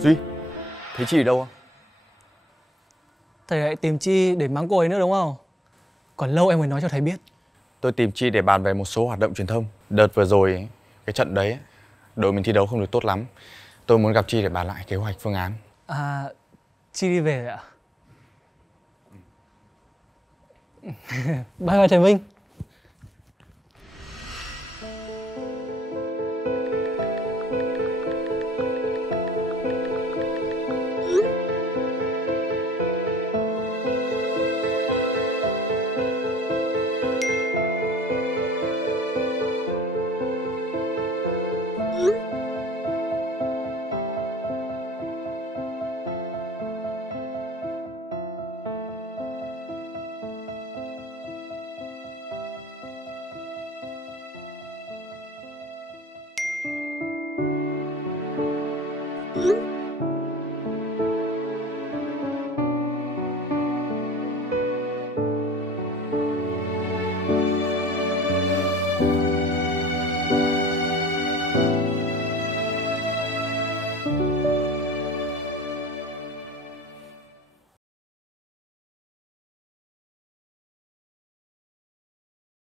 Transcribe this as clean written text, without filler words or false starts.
Duy, thấy Chi ở đâu không? Thầy lại tìm Chi để mắng cô ấy nữa đúng không? Còn lâu em mới nói cho thầy biết. Tôi tìm Chi để bàn về một số hoạt động truyền thông. Đợt vừa rồi, cái trận đấy, đội mình thi đấu không được tốt lắm. Tôi muốn gặp Chi để bàn lại kế hoạch phương án. À, Chi đi về rồi ạ? Bye bye thầy Minh.